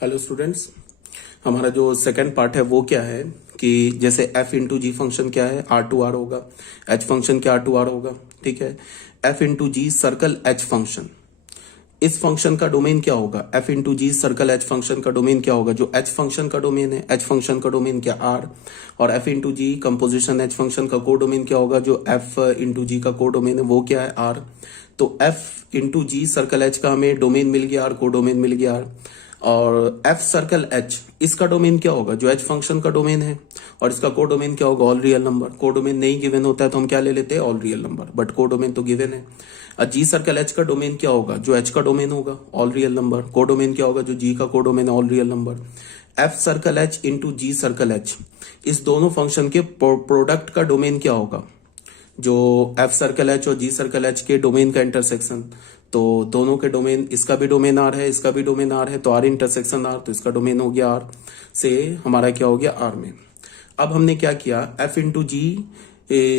Hello students, हमारा जो second part है वो क्या है कि जैसे f इंटू जी फंक्शन क्या है r टू r होगा, h फंक्शन क्या r टू r होगा। ठीक है, f into g circle h function, इस फंक्शन का डोमेन क्या होगा। f into g circle h function का डोमेन क्या होगा, जो h फंक्शन का डोमेन है, h फंक्शन का डोमेन क्या r, और f into G composition h function का को डोमेन क्या होगा, जो f इंटू जी का को डोमेन है वो क्या है r। तो f into g circle h का हमें डोमेन मिल गया r, को डोमेन मिल गया r। और f सर्कल h इसका डोमेन क्या होगा, जो h फंक्शन का डोमेन है, और इसका को डोमेन क्या होगा, all real number. Codomain नहीं गिवन होता है तो हम क्या ले लेते हैं, all real number, but codomain तो गिवन है। और g सर्कल h का डोमेन क्या होगा, जो h का डोमेन होगा all real number. Codomain क्या होगा, जो g का को डोमेन है all real number. f circle h into g circle h, इस दोनों फंक्शन के प्रोडक्ट का डोमेन क्या होगा, जो f सर्कल h और g सर्कल h के डोमेन का इंटरसेक्शन। तो दोनों के डोमेन, इसका भी डोमेन r है, इसका भी डोमेन r है, तो r इंटरसेक्शन r, तो इसका डोमेन हो गया r से हमारा क्या हो गया r में। अब हमने क्या किया, f into g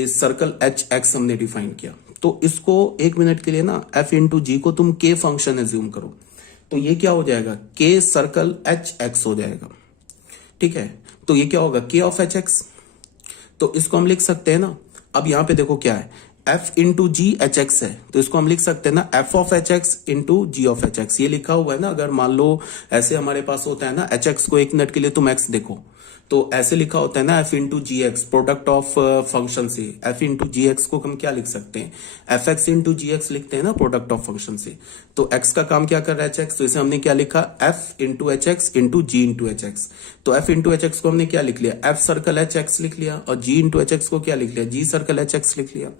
circle h x हमने डिफाइन किया। तो इसको एक मिनट के लिए ना f इंटू जी को तुम k फंक्शन एज्यूम करो, तो ये क्या हो जाएगा, k सर्कल h x हो जाएगा। ठीक है, तो ये क्या होगा, k ऑफ एच एक्स। तो इसको हम लिख सकते हैं ना, अब यहां पे देखो क्या है, f into G H X है, तो इसको हम लिख सकते हैं ना f of H x into G of H X. ये लिखा हुआ है ना, अगर मान लो ऐसे हमारे पास होता है ना, एच एक्स को एक मिनट के लिए तुम x देखो, तो ऐसे लिखा होता है ना f into G X, product of function से f इंटू जी एक्स को हम क्या लिख सकते हैं, F X into G X लिखते हैं ना, प्रोडक्ट ऑफ फंक्शन से। तो x का काम क्या कर रहा है, एच एक्स, तो इसे हमने क्या लिखा, f into h x into g into h x. तो f इंटू एच एक्स को हमने क्या लिख लिया, f सर्कल एच एक्स लिख लिया, और g इंटू एच एक्स को क्या लिख लिया, g सर्कल एच एक्स लिख लिया।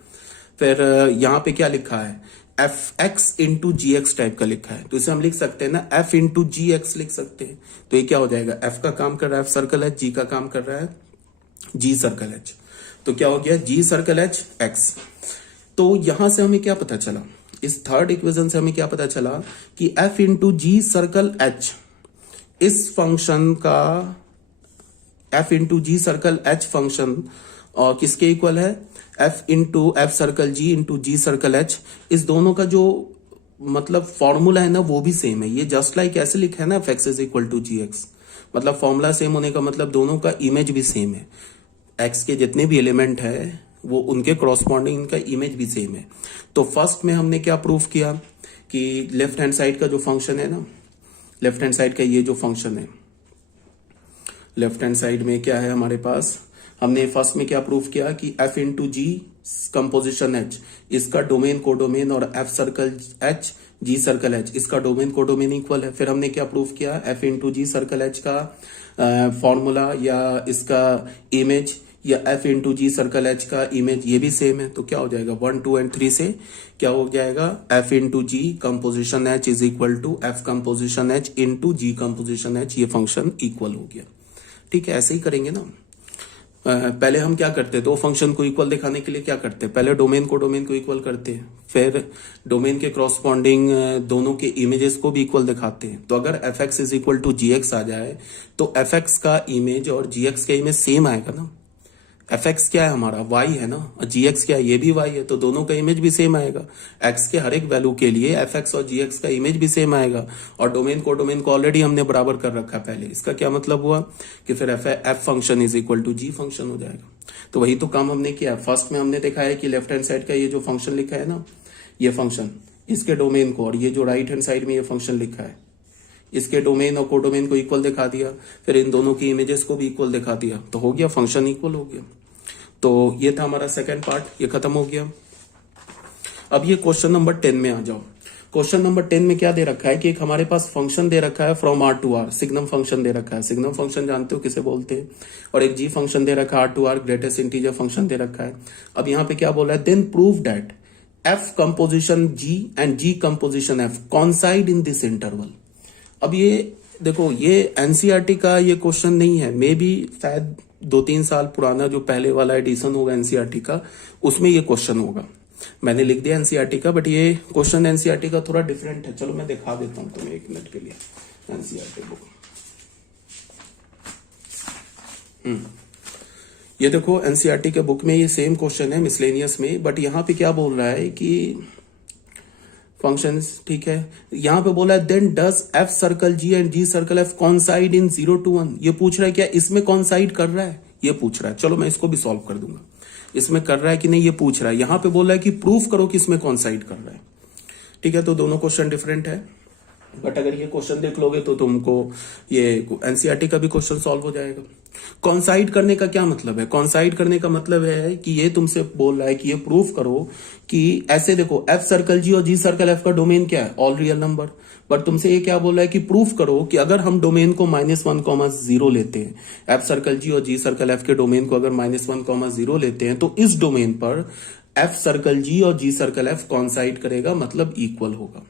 फिर यहां पे क्या लिखा है, f X into G x type का लिखा है, तो इसे हम लिख सकते हैं ना एफ इंटू जी एक्स लिख सकते हैं। तो ये क्या हो जाएगा, एफ का काम कर रहा है एफ सर्कल एच, जी का काम कर रहा है जी सर्कल एच, तो क्या हो गया, जी सर्कल एच एक्स। तो यहां से हमें क्या पता चला, इस थर्ड इक्वेशन से हमें क्या पता चला कि F into g circle H, इस फंक्शन का F into g circle H function और किसके इक्वल है, एफ इंटू एफ सर्कल जी इंटू जी सर्कल एच। इस दोनों का जो मतलब फॉर्मूला है ना वो भी सेम है। ये जस्ट लाइक ऐसे लिखा है ना, F x is equal to ji X, मतलब फॉर्मूला सेम होने का मतलब दोनों का इमेज भी सेम है। एक्स के जितने भी एलिमेंट है वो उनके क्रॉसपॉन्डिंग इनका इमेज भी सेम है। तो फर्स्ट में हमने क्या प्रूफ किया कि लेफ्ट हैंड साइड का जो फंक्शन है ना, लेफ्ट हैंड साइड का ये जो फंक्शन है, लेफ्ट हैंड साइड में क्या है हमारे पास, हमने फर्स्ट में क्या प्रूफ किया कि f into G composition h, इसका डोमेन को डोमेन, और f circle h g circle h, इसका डोमेन को डोमेन इक्वल है। फिर हमने क्या प्रूफ किया, f into g circle h का फॉर्मूला या इसका इमेज, या f into g circle h का इमेज ये भी सेम है। तो क्या हो जाएगा, 1 2 एंड 3 से क्या हो जाएगा, f into G composition h is equal to f composition h into G composition h, ये फंक्शन इक्वल हो गया। ठीक है, ऐसे ही करेंगे ना। पहले हम क्या करते हैं, दो फंक्शन को इक्वल दिखाने के लिए क्या करते हैं, पहले डोमेन को इक्वल करते हैं, फिर डोमेन के क्रॉसपॉन्डिंग दोनों के इमेजेस को भी इक्वल दिखाते हैं। तो अगर f x is equal to ji x आ जाए तो एफ एक्स का इमेज और जी एक्स का इमेज सेम आएगा ना। एफ एक्स क्या है हमारा, वाई है ना, और जी एक्स क्या है, ये भी वाई है, तो दोनों का इमेज भी सेम आएगा। एक्स के हर एक वैल्यू के लिए एफ एक्स और जी एक्स का इमेज भी सेम आएगा, और डोमेन को ऑलरेडी हमने बराबर कर रखा है पहले। इसका क्या मतलब हुआ कि फिर F function is equal to G function हो जाएगा। तो वही तो काम हमने किया। फर्स्ट में हमने देखा है कि लेफ्ट हैंड साइड का ये जो फंक्शन लिखा है ना, ये फंक्शन, इसके डोमेन को, और ये जो राइट हैंड साइड में ये फंक्शन लिखा है, इसके डोमेन और कोडोमेन को इक्वल दिखा दिया, फिर इन दोनों की इमेजेस को भी इक्वल दिखा दिया, तो हो गया, फंक्शन इक्वल हो गया। तो ये था हमारा सेकंड पार्ट, ये खत्म हो गया। अब ये क्वेश्चन नंबर 10 में आ जाओ। क्वेश्चन नंबर 10 में क्या दे रखा है कि एक हमारे पास फंक्शन दे रखा है from R to R, signum function दे रखा है। सिग्नम फंक्शन जानते हो किसे बोलते हैं। और एक जी फंक्शन दे रखा है, R to R greatest integer function दे रखा है। अब यहाँ पे क्या बोला है, then prove that f composition g and g composition f coincide in this interval. अब ये देखो, ये एनसीईआरटी का ये क्वेश्चन नहीं है, मे बी शायद 2-3 साल पुराना जो पहले वाला एडिशन होगा एनसीईआरटी का, उसमें ये क्वेश्चन होगा। मैंने लिख दिया एनसीईआरटी का, बट ये क्वेश्चन एनसीईआरटी का थोड़ा डिफरेंट है। चलो मैं दिखा देता हूं तुम्हें एक मिनट के लिए एनसीईआरटी बुक। ये देखो एनसीईआरटी के बुक में ये सेम क्वेश्चन है मिसलेनियस में, बट यहाँ पे क्या बोल रहा है कि फंक्शन, ठीक है। यहां पे बोला है then does F circle ji and ji circle F coincide in 0 to 1। ये पूछ रहा है क्या इसमें कॉन्साइड कर रहा है, ये पूछ रहा है। चलो मैं इसको भी सॉल्व कर दूंगा, इसमें कर रहा है कि नहीं ये पूछ रहा है। यहां पे बोला है कि प्रूफ करो कि इसमें कॉन्साइड कर रहा है, ठीक है। तो दोनों क्वेश्चन डिफरेंट है, बट अगर ये क्वेश्चन देख लोगे तो तुमको ये एनसीईआरटी का भी क्वेश्चन सॉल्व हो जाएगा। कॉन्साइड करने का क्या मतलब है? कॉन्साइड करने का मतलब है कि ये तुमसे बोल रहा है कि ये प्रूफ करो कि ऐसे देखो एफ सर्कल जी और जी सर्कल एफ का डोमेन क्या है, ऑल रियल नंबर। बट तुमसे ये क्या बोल रहा है कि प्रूफ करो कि अगर हम डोमेन को -1, 0 लेते हैं, एफ सर्कल जी और जी सर्कल एफ के डोमेन को अगर -1, 0 लेते हैं, तो इस डोमेन पर एफ सर्कल जी और जी सर्कल एफ कॉन्साइड करेगा, मतलब इक्वल होगा,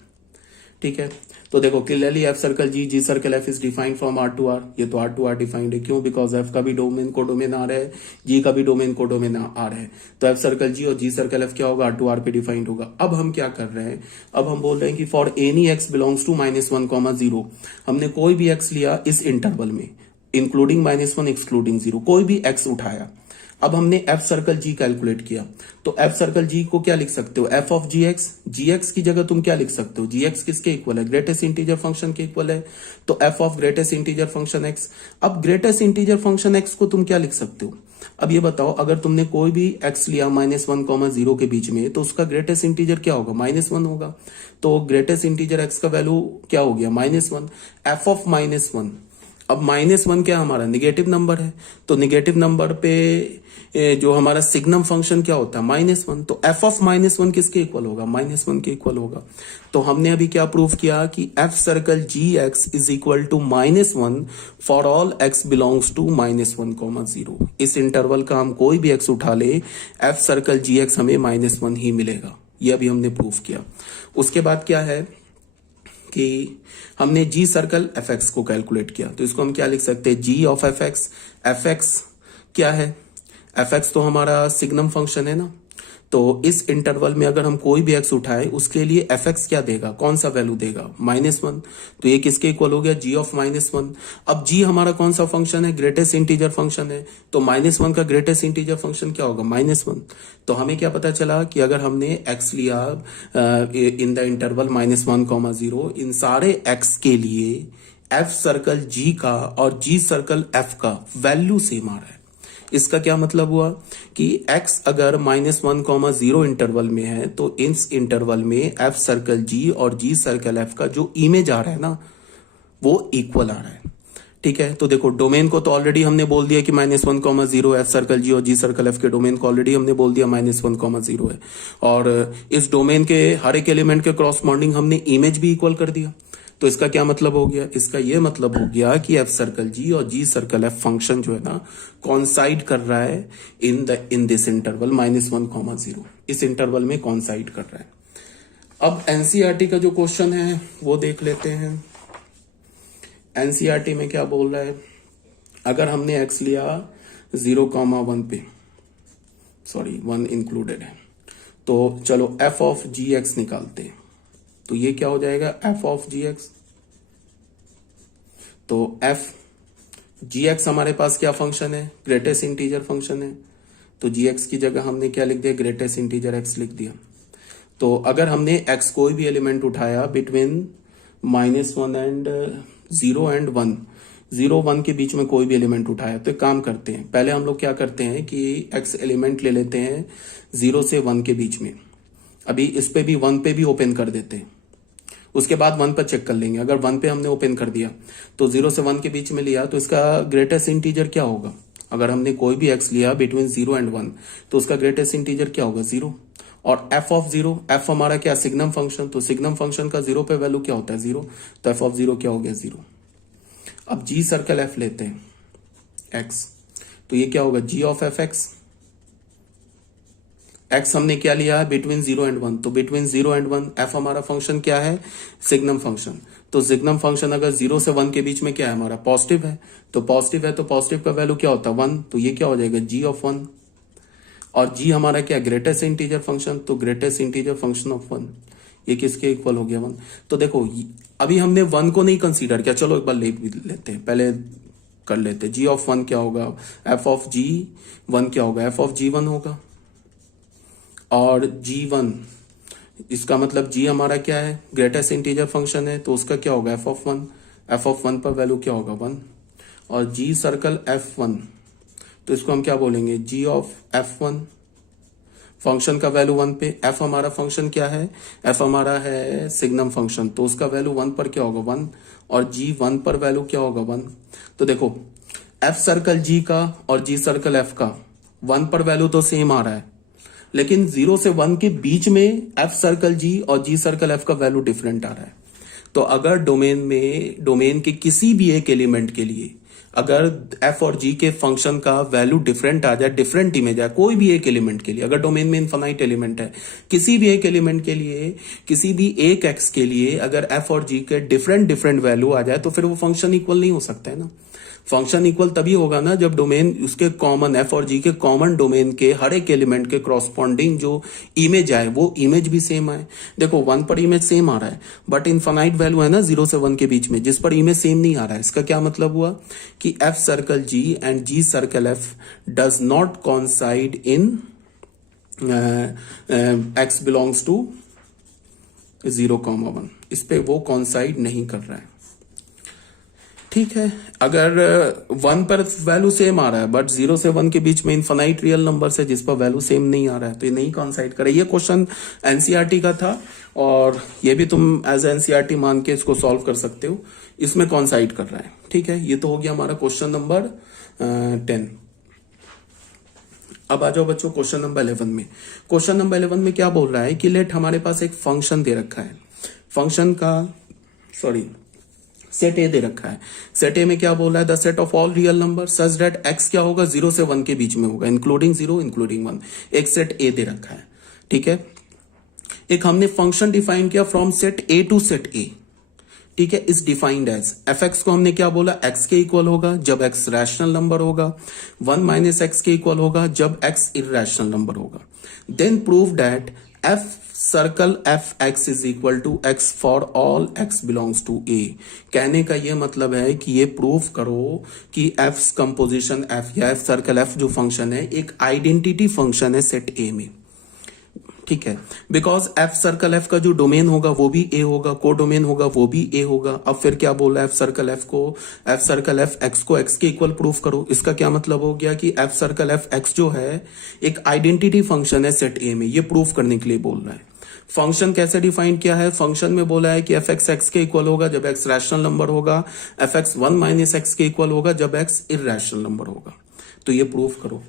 ठीक है। तो देखो clearly F circle G G circle F is defined from R to R. ये तो आर टू आर डिफाइंड है, क्यों? बिकॉज एफ का भी डोमेन को डोमेन आर है, जी का भी डोमेन को डोमेन आर है। तो एफ सर्कल जी और जी सर्कल एफ क्या होगा, आर टू आर पे डिफाइंड होगा। अब हम क्या कर रहे हैं, अब हम बोल रहे हैं कि for any X belongs to -1, 0, हमने कोई भी एक्स लिया इस इंटरवल में, इंक्लूडिंग -1 एक्सक्लूडिंग 0, कोई भी एक्स उठाया। अब हमने एफ सर्कल जी कैलकुलेट किया, तो एफ सर्कल जी को क्या लिख सकते हो, एफ ऑफ जी एक्स की जगह तुम क्या लिख सकते हो, जी एक्स किसके इक्वल है, ग्रेटेस्ट इंटीजर फंक्शन के इक्वल है, तो F of greatest integer function x. अब ग्रेटेस्ट इंटीजर फंक्शन एक्स को तुम क्या लिख सकते हो, अब ये बताओ अगर तुमने कोई भी एक्स लिया -1, 0 के बीच में, तो उसका ग्रेटेस्ट इंटीजर क्या होगा, -1 होगा। तो ग्रेटेस्ट इंटीजर एक्स का वैल्यू क्या हो गया, -1। एफ ऑफ -1, अब -1 क्या हमारा निगेटिव नंबर है, तो निगेटिव नंबर पे जो हमारा सिग्नम फंक्शन क्या होता है, -1। तो एफ ऑफ -1 किसके इक्वल होगा, -1 के इक्वल होगा। तो हमने अभी क्या प्रूव किया कि F circle G X is equal to -1 for all x belongs to -1, 0। इस इंटरवल का हम कोई भी एक्स उठा ले, एफ सर्कल जी एक्स हमें -1 ही मिलेगा। ये अभी हमने प्रूव किया। उसके बाद क्या है कि हमने जी सर्कल एफ एक्स को कैलकुलेट किया, तो इसको हम क्या लिख सकते हैं, g of f x. F x क्या है, एफ एक्स तो हमारा सिग्नम फंक्शन है ना। तो इस इंटरवल में अगर हम कोई भी एक्स उठाए, उसके लिए एफ एक्स क्या देगा, कौन सा वैल्यू देगा, -1। तो ये किसके इक्वल हो गया, जी ऑफ -1। अब जी हमारा कौन सा फंक्शन है, ग्रेटेस्ट इंटीजर फंक्शन है। तो -1 का ग्रेटेस्ट इंटीजर फंक्शन क्या होगा, -1। तो हमें क्या पता चला कि अगर हमने एक्स लिया इन द इंटरवल -1, 0, इन सारे एक्स के लिए एफ सर्कल जी का और जी सर्कल एफ का वैल्यू सेम आ रहा है। इसका क्या मतलब हुआ कि x अगर -1, 0 इंटरवल में है, तो इस इंटरवल में f सर्कल g और g सर्कल f का जो इमेज आ रहा है ना, वो इक्वल आ रहा है, ठीक है। तो देखो डोमेन को तो ऑलरेडी हमने बोल दिया कि -1, 0 एफ सर्कल जी और जी सर्कल एफ के डोमेन को ऑलरेडी हमने बोल दिया -1, 0 है। और इस डोमेन के हर एक एलिमेंट के क्रॉसमॉन्डिंग हमने इमेज भी इक्वल कर दिया। तो इसका क्या मतलब हो गया, इसका ये मतलब हो गया कि एफ सर्कल जी और जी सर्कल एफ फंक्शन जो है ना, कॉन्साइड कर रहा है इन दिस इंटरवल -1, 0, इस इंटरवल में कॉन्साइड कर रहा है। अब एनसीईआरटी का जो क्वेश्चन है वो देख लेते हैं। एनसीईआरटी में क्या बोल रहा है, अगर हमने एक्स लिया 0, 1 पे, सॉरी 1 इंक्लूडेड है, तो चलो एफ ऑफ जी एक्स निकालते हैं। तो ये क्या हो जाएगा, एफ ऑफ जी एक्स। तो एफ जी एक्स हमारे पास क्या फंक्शन है, ग्रेटेस्ट इंटीजर फंक्शन है। तो जी एक्स की जगह हमने क्या लिख दिया, ग्रेटेस्ट इंटीजर एक्स लिख दिया। तो अगर हमने एक्स कोई भी एलिमेंट उठाया बिटवीन -1 एंड 0 एंड 1, 0, 1 के बीच में कोई भी एलिमेंट उठाया, तो एक काम करते हैं, पहले हम लोग क्या करते हैं कि एक्स एलिमेंट ले लेते हैं 0 से 1 के बीच में। अभी इस पे भी 1 पे भी ओपन कर देते हैं, उसके बाद 1 पर चेक कर लेंगे। अगर 1 पे हमने ओपन कर दिया, तो 0 से 1 के बीच में लिया, तो इसका ग्रेटेस्ट इंटीजर क्या होगा, अगर हमने कोई भी एक्स लिया बिटवीन 0 एंड 1, तो उसका ग्रेटेस्ट इंटीजर क्या होगा, 0। और एफ ऑफ 0, एफ हमारा क्या, सिग्नम फंक्शन, तो सिग्नम फंक्शन का 0 पे वैल्यू क्या होता है, 0। तो एफ ऑफ 0 क्या हो गया, 0। अब जी सर्कल एफ लेते हैं एक्स, तो ये क्या होगा, जी ऑफ एफ एक्स। एक्स हमने क्या लिया है, बिटवीन 0 एंड 1, तो बिटवीन 0 एंड 1 एफ हमारा फंक्शन क्या है, सिग्नम फंक्शन। तो सिग्नम फंक्शन अगर 0 से 1 के बीच में क्या है हमारा, पॉजिटिव है। तो पॉजिटिव है, तो पॉजिटिव का वैल्यू क्या होता है, 1। तो ये क्या हो जाएगा, जी ऑफ 1। और जी हमारा क्या, ग्रेटेस्ट इंटीजर फंक्शन, तो ग्रेटेस्ट इंटीजर फंक्शन ऑफ 1, ये किसके इक्वल हो गया, 1। तो देखो अभी हमने 1 को नहीं कंसीडर किया, चलो एक बार लेते हैं, पहले कर लेते। जी ऑफ 1 क्या होगा, एफ ऑफ जी 1 क्या होगा, एफ ऑफ जी 1 होगा। और G1 इसका मतलब g हमारा क्या है, ग्रेटेस्ट इंटीजर फंक्शन है, तो उसका क्या होगा f ऑफ वन पर वैल्यू क्या होगा 1, और g सर्कल f1, तो इसको हम क्या बोलेंगे, g ऑफ f1, फंक्शन का वैल्यू 1 पे, f हमारा फंक्शन क्या है, f हमारा है सिग्नम फंक्शन, तो उसका वैल्यू 1 पर क्या होगा 1, और g 1 पर वैल्यू क्या होगा 1। तो देखो f सर्कल g का और g सर्कल f का 1 पर वैल्यू तो सेम आ रहा है, लेकिन 0 से 1 के बीच में f सर्कल g और g सर्कल f का वैल्यू डिफरेंट आ रहा है। तो अगर डोमेन के किसी भी एक एलिमेंट के लिए अगर f और g के फंक्शन का वैल्यू डिफरेंट आ जाए, डिफरेंट इमेज आए कोई भी एक एलिमेंट के लिए, अगर डोमेन में इनफाइनाइट एलिमेंट है, किसी भी एक एलिमेंट के लिए, किसी भी एक x के लिए अगर f और g के डिफरेंट वैल्यू आ जाए, तो फिर वो फंक्शन इक्वल नहीं हो सकता है ना। फंक्शन इक्वल तभी होगा ना जब डोमेन उसके कॉमन f और g के कॉमन डोमेन के हर एक एलिमेंट के कॉरस्पॉन्डिंग जो इमेज आए वो इमेज भी सेम आए। देखो 1 पर इमेज सेम आ रहा है, बट इनफाइनाइट वैल्यू है ना 0 से 1 के बीच में, जिस पर इमेज सेम नहीं आ रहा है। इसका क्या मतलब हुआ कि f circle g and g circle f does not coincide in x belongs to 0,1, इस पे वो कॉन्साइड नहीं कर रहा है। ठीक है, अगर 1 पर वैल्यू सेम आ रहा है बट 0 से 1 के बीच में इनफाइनाइट रियल नंबर है जिस पर वैल्यू सेम नहीं आ रहा है, तो ये नहीं कॉन्साइड करे। ये क्वेश्चन एनसीईआरटी का था और ये भी तुम एज एनसीईआरटी मान के इसको सॉल्व कर सकते हो, इसमें कॉन्साइड कर रहा है। ठीक है, ये तो हो गया हमारा क्वेश्चन नंबर 10। अब आ जाओ बच्चों क्वेश्चन नंबर 11 में। क्वेश्चन नंबर 11 में क्या बोल रहा है कि लेट हमारे पास एक फंक्शन दे रखा है, फंक्शन का सेट ए दे रखा है। सेट ए में क्या बोल रहा है, the set of all real number such that x क्या होगा 0 से 1 के बीच में होगा, इंक्लूडिंग 0 इंक्लूडिंग 1। एक सेट ए दे रखा है। ठीक है, एक हमने फंक्शन डिफाइन किया from set A to set A. ठीक है, is defined as F x को हमने क्या बोला, एक्स के इक्वल होगा जब एक्स रैशनल नंबर होगा, 1 माइनस एक्स के इक्वल होगा जब एक्स इरैशनल नंबर होगा। Then prove that f circle f x is equal to x for all x belongs to A. कहने का यह मतलब है कि ये प्रूव करो कि एफ कंपोजिशन एफ या एफ सर्कल एफ जो फंक्शन है एक आइडेंटिटी फंक्शन है सेट ए में। ठीक है, बिकॉज एफ सर्कल एफ का जो डोमेन होगा वो भी ए होगा, को डोमेन होगा वो भी ए होगा। अब फिर क्या बोला, एफ सर्कल एफ को, एफ सर्कल एफ एक्स को एक्स के इक्वल प्रूफ करो। इसका क्या मतलब हो गया कि एफ सर्कल एफ एक्स जो है एक आइडेंटिटी फंक्शन है सेट ए में, ये प्रूफ करने के लिए बोल रहा है। फंक्शन कैसे डिफाइन किया है, फंक्शन में बोला है कि एफ एक्स एक्स के इक्वल होगा जब एक्स रैशनल नंबर होगा, एफ एक्स 1 माइनस एक्स के इक्वल होगा जब एक्स इरैशनल नंबर होगा। तो ये प्रूफ करो।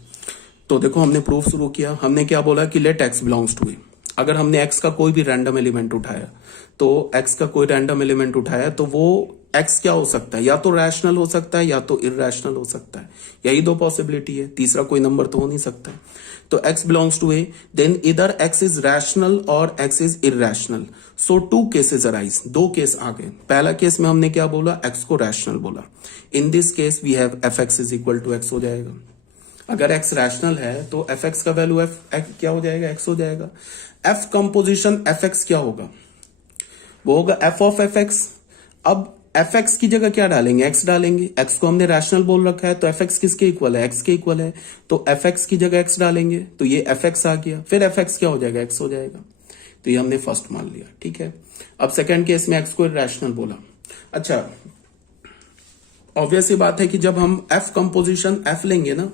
तो देखो हमने प्रूफ शुरू किया, हमने क्या बोला कि लेट एक्स बिलोंग्स टू ए। अगर हमने एक्स का कोई भी रैंडम एलिमेंट उठाया, तो एक्स का कोई रैंडम एलिमेंट उठाया तो वो एक्स क्या हो सकता है, या तो रैशनल हो सकता है या तो इरैशनल हो सकता है। यही दो पॉसिबिलिटी है, तीसरा कोई नंबर तो हो नहीं सकता है। तो x belongs to A, then इधर एक्स इज रैशनल और x is irrational. So 2 cases arise, 2 case आ गए। पहला केस में हमने क्या बोला, एक्स को रैशनल बोला। In this case we have F x is equal to X हो जाएगा। अगर एक्स रैशनल है तो एफ एक्स का वैल्यू एफ क्या हो जाएगा, एक्स हो जाएगा। एफ कंपोजिशन एफ एक्स क्या होगा, वो होगा एफ ऑफ एफ एक्स। अब एफ एक्स की जगह क्या डालेंगे, एक्स डालेंगे। एक्स को हमने रैशनल बोल रखा है तो एफ एक्स किसके इक्वल है, एक्स के इक्वल है, तो एफ एक्स की जगह एक्स डालेंगे तो ये एफ एक्स आ गया। फिर एफ एक्स क्या हो जाएगा, एक्स हो जाएगा। तो ये हमने फर्स्ट मान लिया। ठीक है, अब सेकेंड केस में एक्स को रैशनल बोला। अच्छा, ऑब्वियस ये बात है कि जब हम एफ कंपोजिशन एफ लेंगे ना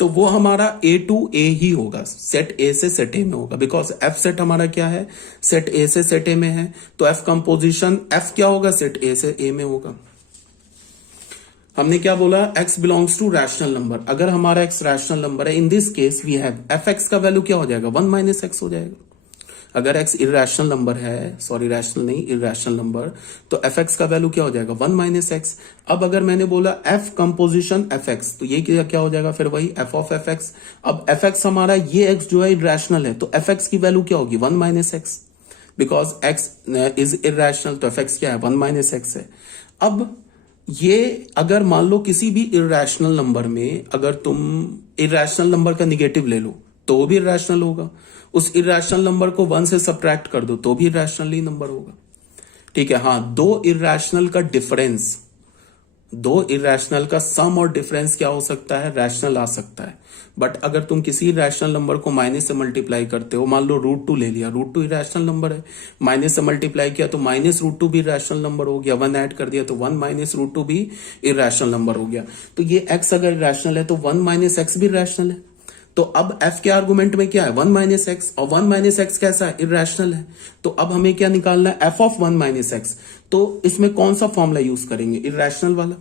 तो वो हमारा ए टू ए ही होगा, सेट ए से सेट ए में होगा। बिकॉज एफ सेट हमारा क्या है, सेट ए से सेट ए में है, तो एफ कंपोजिशन एफ क्या होगा, सेट ए से ए में होगा। हमने क्या बोला, X belongs to rational number. अगर हमारा एक्स रैशनल नंबर है, in this case we have F x का वैल्यू क्या हो जाएगा, 1 माइनस एक्स हो जाएगा। अगर एक्स इरैशनल नंबर है, सॉरी रैशनल नहीं इरैशनल नंबर, तो एफ एक्स का वैल्यू क्या हो जाएगा, 1 माइनस एक्स। अब अगर मैंने बोला एफ कंपोजिशन एफ एक्स, तो ये क्या हो जाएगा, फिर वही एफ ऑफ एफ एक्स। अब एफ एक्स हमारा ये एक्स जो है इरैशनल है, तो एफ एक्स की वैल्यू क्या होगी, 1 minus x. Because x is irrational तो एफ एक्स क्या है, 1 माइनस एक्स है। अब ये अगर मान लो किसी भी इरैशनल नंबर में अगर तुम इरैशनल नंबर का निगेटिव ले लो तो भी इरैशनल होगा। उस इरैशनल नंबर को 1 से सब्ट्रैक्ट कर दो तो भी इरैशनल ही नंबर होगा। ठीक है, हाँ, 2 इरैशनल का डिफरेंस दो इरेशनल का सम और डिफरेंस क्या हो सकता है, रैशनल आ सकता है। बट अगर तुम किसी रैशनल नंबर को माइनस से मल्टीप्लाई करते हो, मान लो √2 ले लिया, √2 इरेशनल नंबर है, माइनस से मल्टीप्लाई किया तो -√2 भी इरेशनल नंबर हो गया, 1 ऐड कर दिया तो 1 -√2 भी इरेशनल नंबर हो गया। तो ये x अगर इरेशनल है तो 1 - x भी इरेशनल है। तो अब f के आर्गुमेंट में क्या है, 1 - x, और 1 - x कैसा है, इरेशनल है। तो अब हमें क्या निकालना है, f ऑफ 1 - x। तो इसमें कौन सा फॉर्मूला यूज करेंगे, इरेशनल वाला।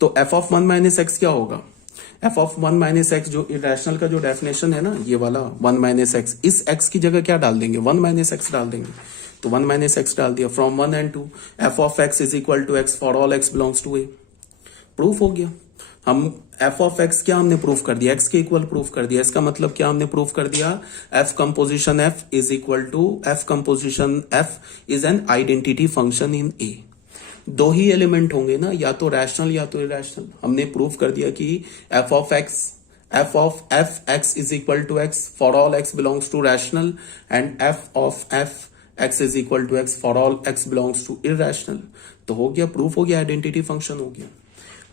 तो f ऑफ 1 - x क्या होगा, f ऑफ 1 - x जो इरेशनल का जो डेफिनेशन है ना, ये वाला 1 - x, इस x की जगह क्या डाल देंगे, 1 - x डाल देंगे। तो 1 - x डाल दिया, from 1 and 2 f of x is equal to x for all x belongs to a। Proof हो गया। हम f ऑफ x क्या हमने प्रूफ कर दिया, x के इक्वल प्रूफ कर दिया। इसका मतलब क्या हमने प्रूफ कर दिया, f composition f is equal to f composition f is an identity function in a। दो ही एलिमेंट होंगे ना, या तो रैशनल या तो इरेशनल। हमने प्रूफ कर दिया कि f of f x is equal to x for all x belongs to rational, and f of f x is equal to x for all x belongs to irrational. तो हो गया, proof हो गया, identity function हो गया।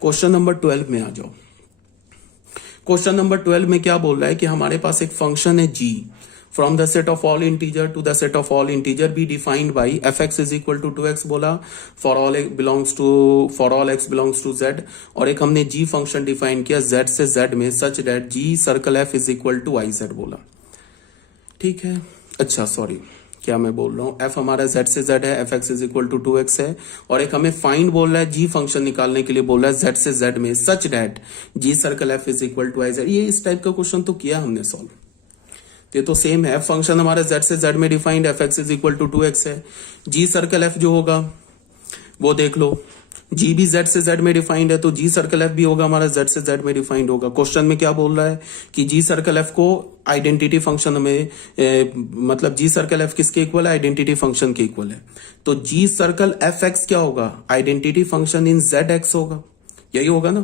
Question number 12 में आ जाओ। Question number 12 में क्या बोल रहा है कि हमारे पास एक फंक्शन है g from the set of all integer to the set of all integer be defined by fx is equal to 2x बोला, for all x belongs to z। और एक हमने g फंक्शन डिफाइन किया z से z में, such that g circle f is equal to iz बोला। ठीक है, अच्छा सॉरी, क्या मैं बोल रहा हूं, f हमारा z से z है, fx is equal to 2x है। और एक हमें फाइंड बोल रहा है, g फंक्शन निकालने के लिए बोल रहा है z से z में, such that g circle f is equal to iz। ये इस टाइप का क्वेश्चन तो किया हमने सॉल्व, ये तो सेम है। f फंक्शन हमारा z से z में defined, fx is equal to 2x है। g सर्कल f जो होगा वो देख लो, g भी z से z में डिफाइंड है, तो g सर्कल f भी होगा हमारा z से z में डिफाइंड होगा। क्वेश्चन में क्या बोल रहा है कि g सर्कल f को आइडेंटिटी फंक्शन में मतलब g सर्कल f किसके इक्वल है, आइडेंटिटी फंक्शन के इक्वल है। तो g सर्कल fx क्या होगा, आइडेंटिटी फंक्शन इन zx होगा, यही होगा ना।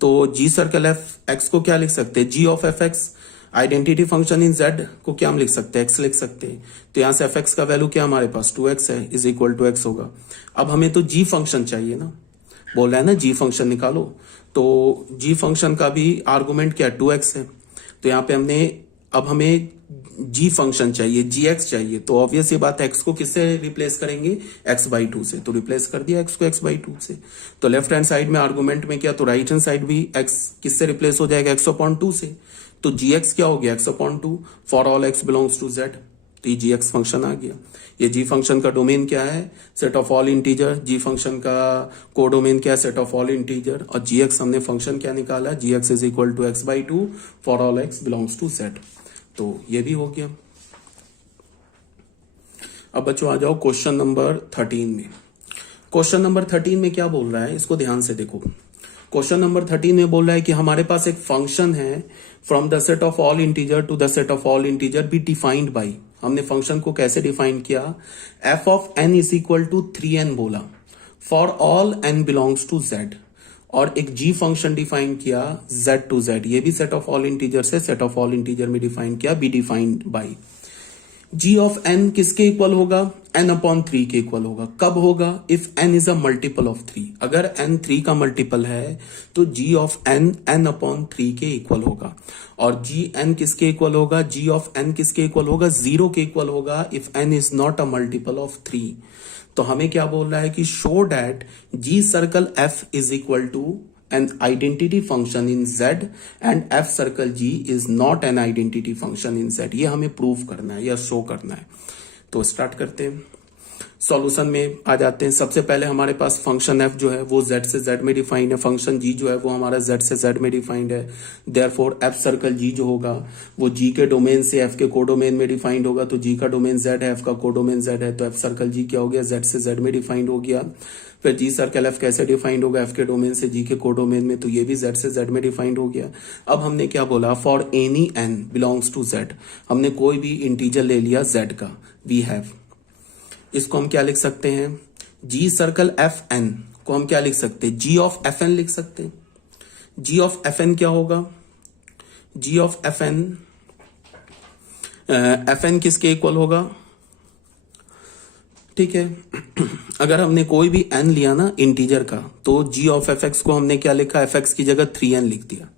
तो g सर्कल fx को क्या लिख सकते हैं, g of fx, identity function in z को क्या हम लिख सकते हैं, x लिख सकते हैं। तो यहां से fx का वैल्यू क्या हमारे पास 2x है, इज इक्वल टू x होगा। अब हमें तो g फंक्शन चाहिए ना, बोल रहा है ना g फंक्शन निकालो। तो g फंक्शन का भी आर्गुमेंट क्या 2x है। तो यहाँ पे हमने, अब हमें g फंक्शन चाहिए, gx चाहिए। तो ऑब्वियस ये बात है, x को किससे रिप्लेस करेंगे, x/2 से। तो रिप्लेस कर दिया x को x/2 से। तो लेफ्ट हैंड साइड में आर्गुमेंट में क्या, तो राइट हैंड साइड भी x किससे रिप्लेस हो जाएगा, x/2 से। तो gx क्या हो गया, x/2 for all x belongs to z। तो ये gx फंक्शन आ गया। ये g फंक्शन का डोमेन क्या है, set of all integer. g function का कोडोमेन क्या है, सेट ऑफ ऑल इंटीजर। और gx हमने फंक्शन क्या निकाला, gx is equal to x/2 for all x belongs to z। तो ये भी हो गया। अब बच्चों आ जाओ क्वेश्चन नंबर 13 में। क्वेश्चन नंबर 13 में क्या बोल रहा है, इसको ध्यान से देखो। क्वेश्चन नंबर 13 में बोल रहा है कि हमारे पास एक फंक्शन है, from the set of all integer to the set of all integer be defined by. हमने फंक्शन को कैसे डिफाइन किया, f of n is equal to 3n बोला, for all n belongs to z। और एक g function define किया z to z, ये भी सेट ऑफ ऑल इंटीजर से सेट ऑफ ऑल इंटीजर में डिफाइन किया, be defined by. g of n किसके इक्वल होगा, n/3 के इक्वल होगा। कब होगा, if n is a multiple of 3। अगर n 3 का मल्टीपल है तो g ऑफ n n/3 के इक्वल होगा। और g n किसके इक्वल होगा, g ऑफ n किसके इक्वल होगा, 0 के इक्वल होगा, if n is not a multiple of 3। तो हमें क्या बोल रहा है कि show that g circle f is equal to an identity function in z and f circle g is not an identity function in z। ये हमें prove करना है या शो करना है। तो स्टार्ट करते हैं, सॉल्यूशन में आ जाते हैं। सबसे पहले हमारे पास फंक्शन f जो है वो z से z में डिफाइंड है, फंक्शन g जो है वो हमारा z से z में डिफाइंड है। देयरफॉर f सर्कल g जो होगा वो g के डोमेन से f के कोडोमेन में डिफाइंड होगा। तो g का डोमेन z है, f का कोडोमेन z है, तो f सर्कल g क्या हो गया, z से z में डिफाइंड हो गया। फिर g सर्कल f कैसे डिफाइंड होगा, f के डोमेन से g के कोडोमेन में, तो ये भी z से z में डिफाइंड हो गया। अब हमने क्या बोला, for any n belongs to z, हमने कोई भी इंटीजर ले लिया z का, वी हैव, इसको हम क्या लिख सकते हैं, g सर्कल एफ एन को हम क्या लिख सकते हैं, g ऑफ एफ एन लिख सकते हैं। g ऑफ एफ एन क्या होगा, g ऑफ एफ एन किसके इक्वल होगा, ठीक है। अगर हमने कोई भी n लिया ना इंटीजर का, तो g ऑफ एफ एक्स को हमने क्या लिखा, एफ एक्स की जगह 3n लिख दिया।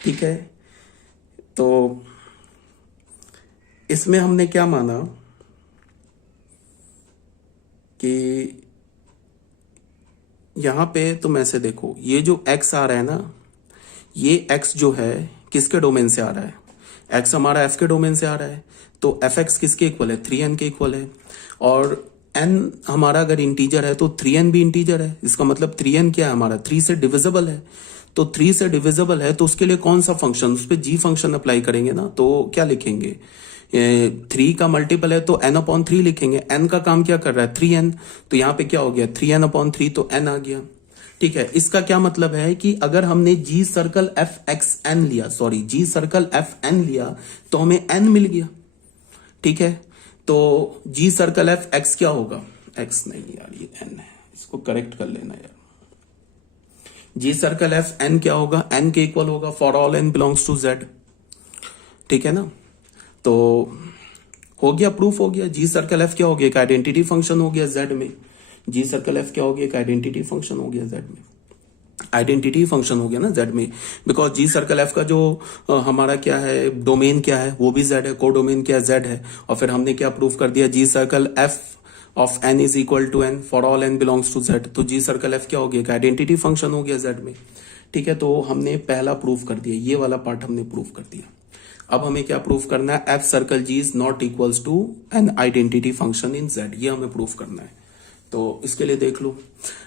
ठीक है, तो इसमें हमने क्या माना कि यहां पे तुम ऐसे देखो, ये जो x आ रहा है ना, ये x जो है किसके डोमेन से आ रहा है, x हमारा f के डोमेन से आ रहा है, तो एफ एक्स किसके इक्वल है, 3n के इक्वल है। और n हमारा अगर इंटीजर है तो 3n भी इंटीजर है, इसका मतलब 3n क्या है हमारा, 3 से डिविजिबल है। तो 3 से डिविजिबल है तो उसके लिए कौन सा फंक्शन, उस पर g फंक्शन अप्लाई करेंगे ना, तो क्या लिखेंगे, 3 का मल्टीपल है तो n अपॉन 3 लिखेंगे। n का काम क्या कर रहा है, 3n, तो यहाँ पे क्या हो गया, 3n अपॉन 3, तो n आ गया। ठीक है, इसका क्या मतलब है कि अगर हमने g circle f x n लिया, sorry g circle f n लिया, तो हमें n मिल गया। ठीक है, तो g सर्कल एफ एक्स क्या होगा, x नहीं यार ये n है, इसको करेक्ट कर लेना यार। g सर्कल एफ n क्या होगा, n के इक्वल होगा for all n belongs to z। ठीक है ना, तो हो गया, प्रूफ हो गया। जी सर्कल एफ क्या हो गया, एक आइडेंटिटी फंक्शन हो गया जेड में। जी सर्कल एफ क्या हो गया, एक आइडेंटिटी फंक्शन हो गया जेड में, आइडेंटिटी फंक्शन हो गया ना जेड में, बिकॉज जी सर्कल एफ का जो हमारा क्या है, डोमेन क्या है, वो भी जेड है, को डोमेन क्या जेड है। और फिर हमने क्या प्रूफ कर दिया, g circle f of n is equal to n for all n belongs to Z. तो जी सर्कल एफ क्या हो गया, एक आइडेंटिटी फंक्शन हो गया जेड में। ठीक है, तो हमने पहला प्रूफ कर दिया, ये वाला पार्ट हमने प्रूफ कर दिया। अब हमें क्या प्रूफ करना है, F circle ji is not equals to an identity function in Z, ये हमें प्रूफ करना है। तो इसके लिए देख लो,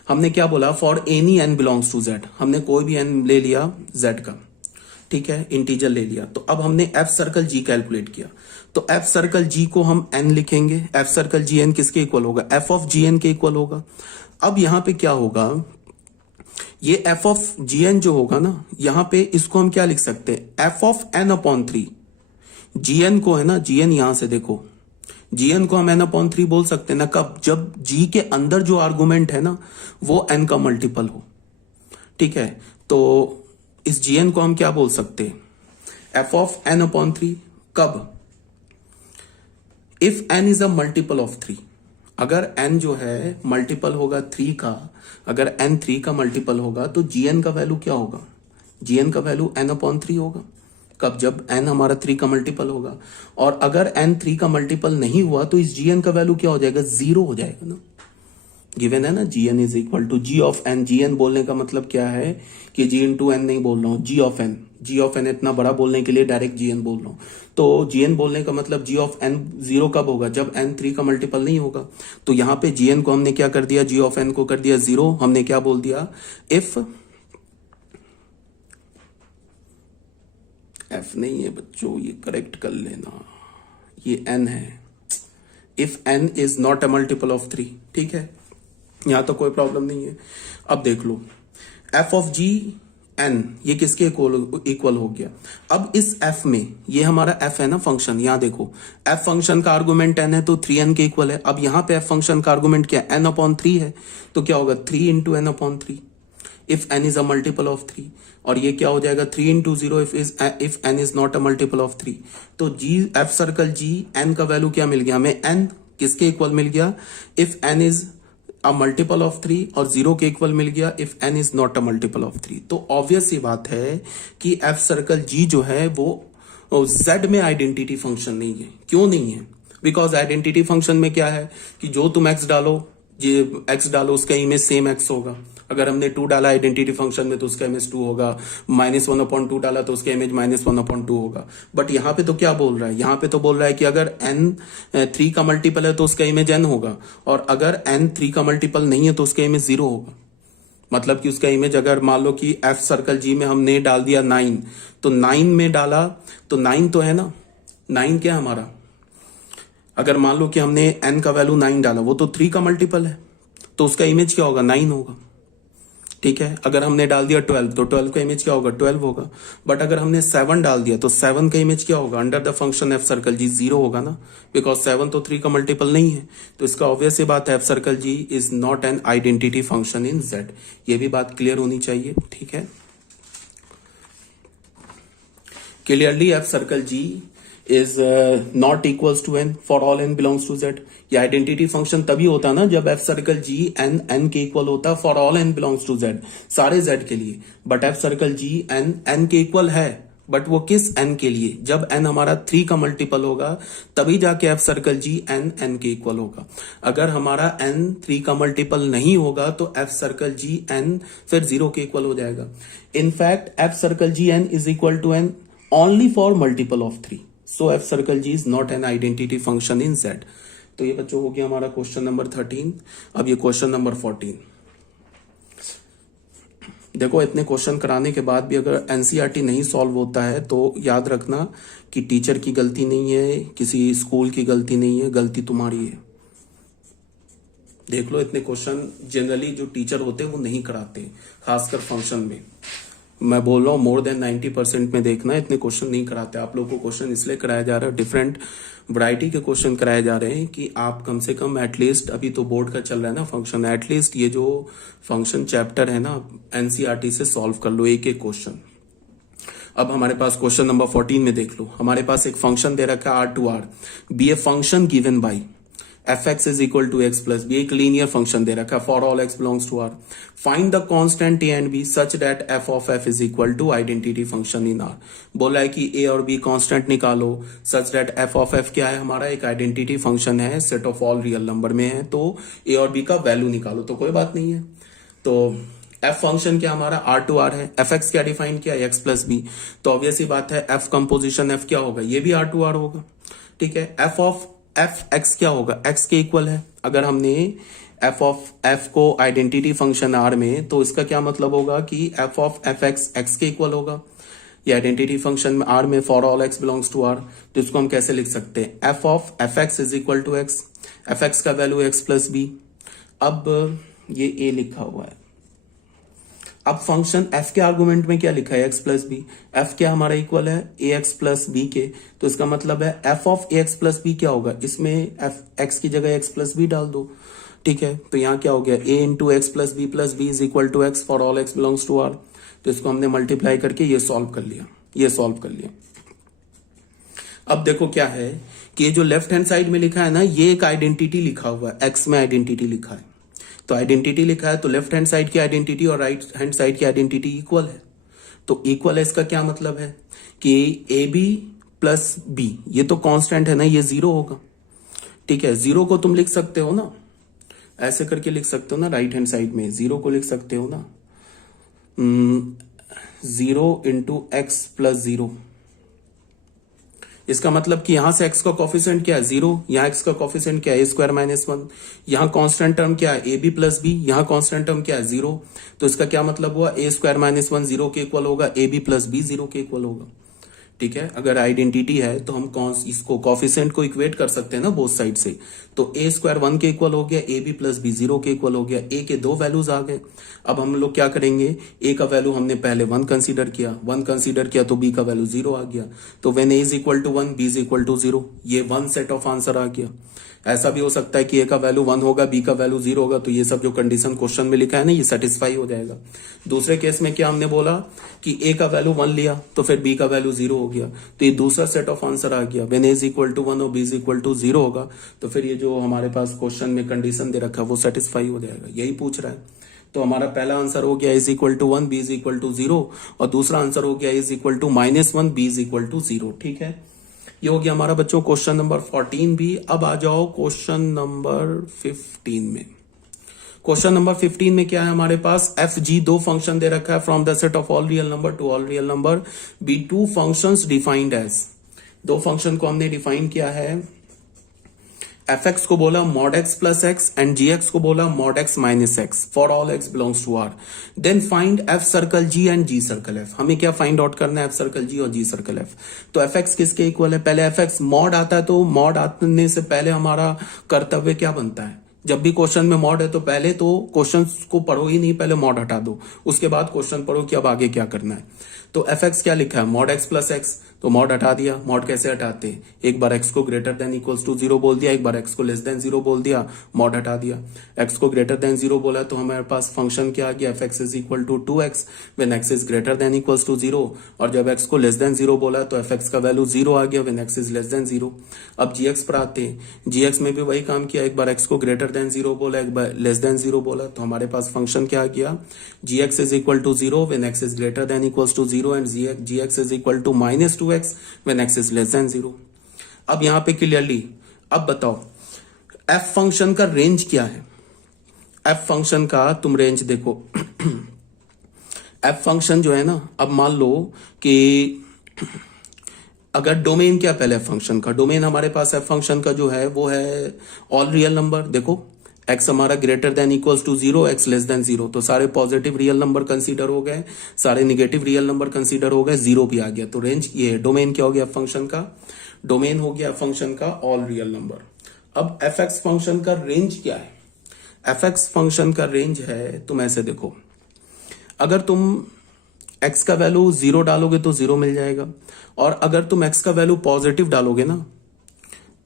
हमने क्या बोला, for any N belongs to Z, हमने कोई भी एन ले लिया जेड का, ठीक है, इंटीजर ले लिया। तो अब हमने एफ सर्कल जी कैलकुलेट किया, तो एफ सर्कल जी को हम एन लिखेंगे, एफ सर्कल जी एन किसके इक्वल होगा, एफ ऑफ जी एन के इक्वल होगा। अब यहां पे क्या होगा, ये एफ ऑफ जी एन जो होगा ना, यहां पे इसको हम क्या लिख सकते हैं, F of N upon 3। G N को है ना, जी एन यहां से देखो, जी एन को हम एन अपॉन 3 बोल सकते हैं ना, कब, जब जी के अंदर जो आर्गुमेंट है ना वो एन का मल्टीपल हो। ठीक है, तो इस जी एन को हम क्या बोल सकते हैं, एफ ऑफ एन अपॉन 3, कब, if N is a multiple of 3। अगर n जो है मल्टीपल होगा 3 का, अगर n 3 का मल्टीपल होगा तो gn का वैल्यू क्या होगा, gn का वैल्यू n अपॉन 3 होगा। कब, जब n हमारा 3 का मल्टीपल होगा। और अगर n 3 का मल्टीपल नहीं हुआ तो इस gn का वैल्यू क्या हो जाएगा, 0 हो जाएगा ना। गिवन है ना, gn is equal to g of n। gn बोलने का मतलब क्या है कि g इंटू n नहीं बोल रहा हूं, g of n। g of n इतना बड़ा बोलने के लिए डायरेक्ट gn बोल रहा हूं। तो gn बोलने का मतलब g ऑफ n 0 कब होगा, जब n 3 का मल्टीपल नहीं होगा। तो यहां पे gn को हमने क्या कर दिया, g ऑफ n को कर दिया 0। हमने क्या बोल दिया, इफ f नहीं है बच्चों, ये करेक्ट कर लेना, ये n है, if n is not a multiple of 3। ठीक है, यहां तो कोई प्रॉब्लम नहीं है। अब देख लो, एफ ऑफ जी एन ये किसके इक्वल हो गया। अब इस एफ में, ये हमारा एफ है ना फंक्शन, यहां देखो एफ फंक्शन का आर्गुमेंट एन है तो 3n के इक्वल है। अब यहां पे एफ फंक्शन का आर्गुमेंट क्या है, n अपॉन 3 है, तो क्या होगा 3 into n upon 3 if n is a multiple of 3। और ये क्या हो जाएगा 3 into 0 if n is not a multiple of 3। तो g f circle g n का वैल्यू क्या मिल गया हमें, n किसके इक्वल मिल गया, if n is a multiple of 3, और 0 के इक्वल मिल गया if n is not a multiple of 3। तो ऑब्वियस ये बात है कि एफ सर्कल जी जो है वो z में आइडेंटिटी फंक्शन नहीं है। क्यों नहीं है, बिकॉज आइडेंटिटी फंक्शन में क्या है कि जो तुम x डालो, x डालो उसका इमेज सेम x होगा। अगर हमने 2 डाला आइडेंटिटी फंक्शन में तो उसका इमेज 2 होगा, -1/2 डाला तो उसका इमेज -1/2 होगा। बट यहाँ पे तो क्या बोल रहा है, यहाँ पे तो बोल रहा है कि अगर n 3 का मल्टीपल है तो उसका इमेज n होगा, और अगर n 3 का मल्टीपल नहीं है तो उसका इमेज 0 होगा। मतलब कि उसका इमेज, अगर मान लो कि f सर्कल g में हमने डाल दिया 9, तो 9 में डाला तो 9 तो है ना, 9 क्या है हमारा, अगर मान लो कि हमने n का वैल्यू 9 डाला, वो तो 3 का मल्टीपल है, तो उसका इमेज क्या होगा, 9 होगा। ठीक है, अगर हमने डाल दिया 12 तो 12 का इमेज क्या होगा, 12 होगा। बट अगर हमने 7 डाल दिया तो 7 का इमेज क्या होगा, under the function f circle g 0 होगा ना, बिकॉज 7 तो 3 का मल्टीपल नहीं है। तो इसका ऑब्वियस ये बात है, F circle ji is not an identity function in Z. ये भी बात क्लियर होनी चाहिए। ठीक है, clearly F circle ji is not equals to n for all n belongs to z. ये आइडेंटिटी फंक्शन तभी होता ना जब f circle g n n के इक्वल होता for all n belongs to z, सारे जेड के लिए। But f circle g n n के इक्वल है, बट वो किस एन के लिए? जब एन हमारा 3 का मल्टीपल होगा तभी जाके F circle g n n के इक्वल होगा। अगर हमारा एन 3 का मल्टीपल नहीं होगा तो एफ सर्कल जी एन फिर 0 के इक्वल हो जाएगा। In fact f circle g n is equal to n only for multiple of 3, so f circle ji is not an identity function in z. तो ये बच्चों हो गया हमारा क्वेश्चन नंबर 13। अब ये क्वेश्चन नंबर 14। देखो, इतने क्वेश्चन कराने के बाद भी अगर एनसीईआरटी नहीं सॉल्व होता है तो याद रखना कि टीचर की गलती नहीं है, किसी स्कूल की गलती नहीं है, गलती तुम्हारी है। देख लो, इतने क्वेश्चन जनरली जो टीचर होते हैं वो नहीं कराते, खासकर फंक्शन में। मैं बोल रहा हूँ मोर देन 90% में देखना, इतने क्वेश्चन नहीं कराते। आप लोगों को क्वेश्चन इसलिए कराया जा रहा है, डिफरेंट वैरायटी के क्वेश्चन कराए जा रहे हैं कि आप कम से कम एटलीस्ट, अभी तो बोर्ड का चल रहा है ना फंक्शन, एटलीस्ट ये जो फंक्शन चैप्टर है ना एनसीईआरटी से सॉल्व कर लो एक एक क्वेश्चन। अब हमारे पास क्वेश्चन नंबर 14 में देख लो, हमारे पास एक फंक्शन दे रखा है R2R, be a function given by f x is equal to x plus b, एक लीनियर फंक्शन दे रखा है for all x belongs to r. Find the constant a and b such that f of f is equal to identity function in r. बोला है कि a और b constant निकालो such that f of f क्या है हमारा, एक identity function है, set of all real number में है, तो ए और बी का वैल्यू निकालो। तो कोई बात नहीं है। तो एफ फंक्शन क्या हमारा R2R है, एफ एक्स क्या डिफाइन किया एक्स प्लस बी, तो ऑब्वियस ही बात है एफ कंपोजिशन एफ क्या होगा, ये भी R2R होगा। ठीक है, एफ ऑफ एफ एक्स क्या होगा, एक्स के इक्वल है। अगर हमने एफ ऑफ एफ को आइडेंटिटी फंक्शन आर में, तो इसका क्या मतलब होगा कि f of f x x के इक्वल होगा। ये आइडेंटिटी फंक्शन में आर में for all x belongs to are, तो इसको हम कैसे लिख सकते हैं, F of f x is equal to x, f x का वैल्यू एक्स प्लस बी। अब ये ए लिखा हुआ है, अब फंक्शन एफ के आर्गुमेंट में क्या लिखा है एक्स प्लस बी, एफ क्या हमारा इक्वल है ए एक्स प्लस बी के, तो इसका मतलब है f of a x plus b क्या होगा, इसमें एफ एक्स की जगह एक्स प्लस बी डाल दो। ठीक है, तो यहाँ क्या हो गया a into x plus b is equal to x for all x belongs to are. तो इसको हमने मल्टीप्लाई करके ये सॉल्व कर लिया, ये सॉल्व कर लिया। अब देखो क्या है कि ये जो लेफ्ट हैंड साइड में लिखा है ना, ये एक आइडेंटिटी लिखा हुआ है, एक्स में आइडेंटिटी लिखा है, तो आइडेंटिटी लिखा है तो लेफ्ट हैंड साइड की आइडेंटिटी और राइट हैंड साइड की आइडेंटिटी इक्वल है। तो इक्वल है इसका क्या मतलब है कि ए बी प्लस बी, ये तो कांस्टेंट है ना, ये 0 होगा। ठीक है, 0 को तुम लिख सकते हो ना, ऐसे करके लिख सकते हो ना, राइट हैंड साइड में 0 को लिख सकते हो ना, 0 इंटू एक्स प्लस 0। इसका मतलब कि यहां से x का कॉफिशिएंट क्या है 0, यहां x का कॉफिशिएंट क्या है a² - 1, यहां कांस्टेंट टर्म क्या है ab प्लस बी, यहां कांस्टेंट टर्म क्या है 0। तो इसका क्या मतलब हुआ a² - 1 0 के इक्वल होगा, ab प्लस बी 0 के इक्वल होगा। ठीक है, अगर आइडेंटिटी है तो हम इसको कॉफिशिएंट को इक्वेट कर सकते हैं ना बोथ साइड से। तो a² 1 के इक्वल हो गया, ab प्लस बी 0 के इक्वल हो गया, a के 2 वैल्यूज आ गए। अब हम लोग क्या करेंगे, a का वैल्यू हमने पहले 1 कंसीडर किया, 1 कंसीडर किया तो b का वैल्यू 0 आ गया। तो when a is equal to 1 b is equal to 0, ये 1 सेट ऑफ आंसर आ गया। ऐसा भी हो सकता है कि a का वैल्यू 1 होगा, b का वैल्यू 0 होगा, तो ये सब जो कंडीशन क्वेश्चन में लिखा है ना, ये सेटिस्फाई हो जाएगा। दूसरे केस में क्या हमने बोला कि a का वैल्यू 1 लिया तो फिर b का वैल्यू 0 हो गया, तो ये दूसरा सेट ऑफ आंसर आ गया। When a is equal to 1 और b इज इक्वल टू 0 होगा, तो फिर ये जो हमारे पास क्वेश्चन में कंडीशन दे रखा है वो सेटिस्फाई हो जाएगा, यही पूछ रहा है। तो हमारा पहला आंसर हो गया is equal to 1 b is equal to 0, और दूसरा आंसर हो गया is equal to -1 b is equal to 0। ठीक है, ये हो गया हमारा बच्चों क्वेश्चन नंबर 14 भी। अब आ जाओ क्वेश्चन नंबर 15 में। क्वेश्चन नंबर 15 में क्या है हमारे पास, एफ जी 2 फंक्शन दे रखा है from the set of all real number to all real number be 2 functions defined as. 2 function को हमने डिफाइन किया है, एफ एक्स को बोला mod x plus x and g x को बोला mod x minus x for all x belongs to r. Then find f circle ji and ji circle f. हमें क्या फाइंड आउट करना है, एफ सर्कल जी और जी circle F. तो F x किसके equal है, पहले एफ एक्स मॉड आता है, तो मॉड आने से पहले हमारा कर्तव्य क्या बनता है, जब भी क्वेश्चन में मॉड है तो पहले तो क्वेश्चन को पढ़ो ही नहीं, पहले मॉड हटा दो, उसके बाद क्वेश्चन पढ़ो कि अब आगे क्या करना है। तो एफ एक्स क्या लिखा है, मॉड एक्स प्लस एक्स, तो मॉड हटा दिया। मॉड कैसे हटाते हैं, एक बार x को ग्रेटर देन इक्वल्स टू 0 बोल दिया, एक बार x को लेस देन 0 बोल दिया, मॉड हटा दिया। x को ग्रेटर देन 0 बोला तो हमारे पास फंक्शन क्या आ गया, fx is equal to 2x when x is greater than equals to 0, और जब x को लेस देन 0 बोला तो fx का वैल्यू 0 आ गया when x is less than 0। अब gx पर आते हैं, gx में भी वही काम किया, एक बार x को ग्रेटर देन 0 बोला, एक बार लेस देन 0 बोला, तो हमारे पास फंक्शन क्या आ गया, gx is equal to 0 when x is greater than equals to 0 and gx is equal to -2x when x is less than 0। अब यहां पे क्लियरली अब बताओ f फंक्शन का रेंज क्या है, f फंक्शन का तुम रेंज देखो f फंक्शन जो है ना, अब मान लो कि अगर डोमेन क्या पहले f फंक्शन का, डोमेन हमारे पास f फंक्शन का जो है वो है ऑल रियल नंबर। देखो x हमारा greater than equals to 0, x less than 0, तो सारे पॉजिटिव रियल नंबर कंसीडर हो गए, सारे निगेटिव रियल नंबर कंसीडर हो गए, 0 भी आ गया। तो रेंज ये डोमेन क्या हो गया f फंक्शन का, डोमेन हो गया f फंक्शन का ऑल रियल नंबर। अब fx फंक्शन का रेंज क्या है, fx फंक्शन का रेंज है, तुम ऐसे देखो, अगर तुम x का वैल्यू 0 डालोगे तो 0 मिल जाएगा, और अगर तुम x का वैल्यू पॉजिटिव डालोगे ना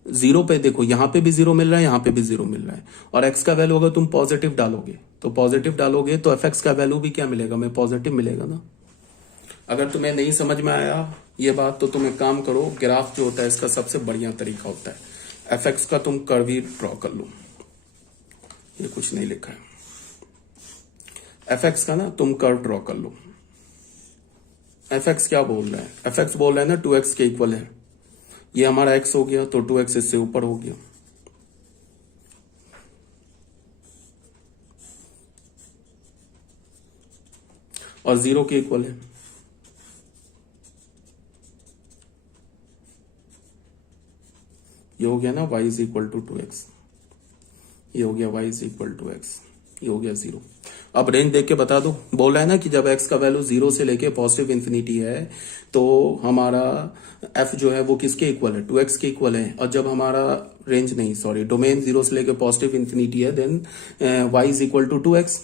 0 पे, देखो यहां पे भी 0 मिल रहा है, यहां पे भी 0 मिल रहा है, और x का वैल्यू अगर तुम पॉजिटिव डालोगे तो fx का वैल्यू भी क्या मिलेगा, में पॉजिटिव मिलेगा ना। अगर तुम्हें नहीं समझ में आया ये बात तो तुम एक काम करो, ग्राफ जो होता है इसका सबसे बढ़िया तरीका होता है, fx का तुम कर्व ही ड्रॉ कर लो, ये कुछ नहीं लिखा है, fx का ना तुम कर्व ड्रॉ कर लो। fx क्या बोल रहा है, fx बोल रहा है ना 2x के इक्वल है, ये हमारा x हो गया तो 2x इससे ऊपर हो गया, और 0 के इक्वल है, ये हो गया ना y is equal to 2x, ये हो गया y is equal to x, ये हो गया 0। अब रेंज देख के बता दो, बोल रहा है ना कि जब x का वैल्यू 0 से लेके पॉजिटिव इंफिनिटी है तो हमारा f जो है वो किसके इक्वल है, 2x के इक्वल है, और जब हमारा रेंज नहीं सॉरी डोमेन 0 से लेके पॉजिटिव इंफिनिटी है then y is equal to 2x,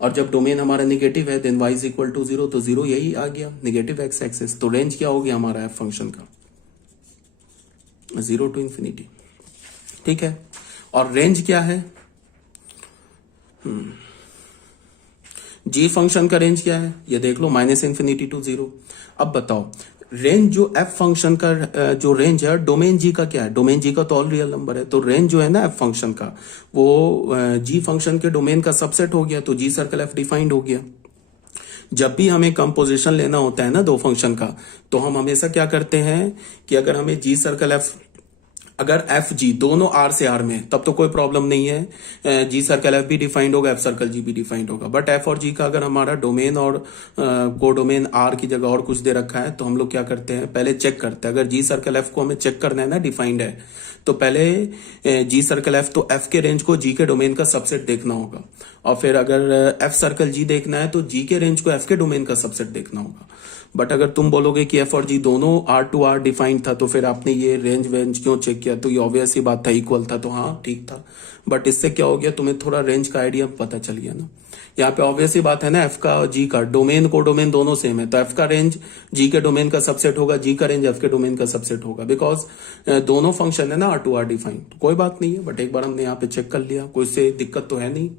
और जब डोमेन हमारा निगेटिव है then y is equal to 0, तो 0 यही आ गया निगेटिव x एक्सिस। तो रेंज क्या हो गया हमारा f फंक्शन का, 0 टू इंफिनिटी, ठीक है। और रेंज क्या है, जी फंक्शन का रेंज क्या है ये देख लो, -∞ टू 0। अब बताओ रेंज जो f फंक्शन का जो रेंज है डोमेन जी का क्या है, डोमेन जी का तो ऑल रियल नंबर है, तो रेंज जो है ना f फंक्शन का वो जी फंक्शन के डोमेन का सबसेट हो गया, तो जी सर्कल f डिफाइंड हो गया। जब भी हमें कंपोजिशन लेना होता है ना दो फंक्शन का, तो हम हमेशा क्या करते हैं कि अगर हमें जी सर्कल f, अगर एफ जी दोनों आर से आर में तब तो कोई प्रॉब्लम नहीं है, जी सर्कल एफ भी डिफाइंड होगा, एफ सर्कल जी भी डिफाइंड होगा। बट एफ और जी का अगर हमारा डोमेन और कोडोमेन आर की जगह और कुछ दे रखा है तो हम लोग क्या करते हैं, पहले चेक करते हैं, अगर जी सर्कल एफ को हमें चेक करना है ना डिफाइंड है, तो पहले जी सर्कल एफ, तो एफ के रेंज को जी के डोमेन का सबसेट देखना होगा, और फिर अगर एफ सर्कल जी देखना है तो जी के रेंज को एफ के डोमेन का सबसेट देखना होगा। बट अगर तुम बोलोगे कि एफ और जी दोनों आर टू आर डिफाइंड था तो फिर आपने ये रेंज वेंज क्यों चेक किया, तो ये ऑब्वियस ही बात था, इक्वल था, तो हाँ ठीक था। बट इससे क्या हो गया, तुम्हें थोड़ा रेंज का आइडिया पता चल गया ना। यहाँ पे ऑब्वियस ही बात है ना, एफ का जी का डोमेन को डोमेन दोनों सेम है, तो एफ का रेंज जी के डोमेन का सबसेट होगा, जी का रेंज एफ के डोमेन का सबसेट होगा, बिकॉज दोनों फंक्शन है ना आर टू आर डिफाइंड। कोई बात नहीं है, बट एक बार हमने यहाँ पे चेक कर लिया, कोई से दिक्कत तो है नहीं।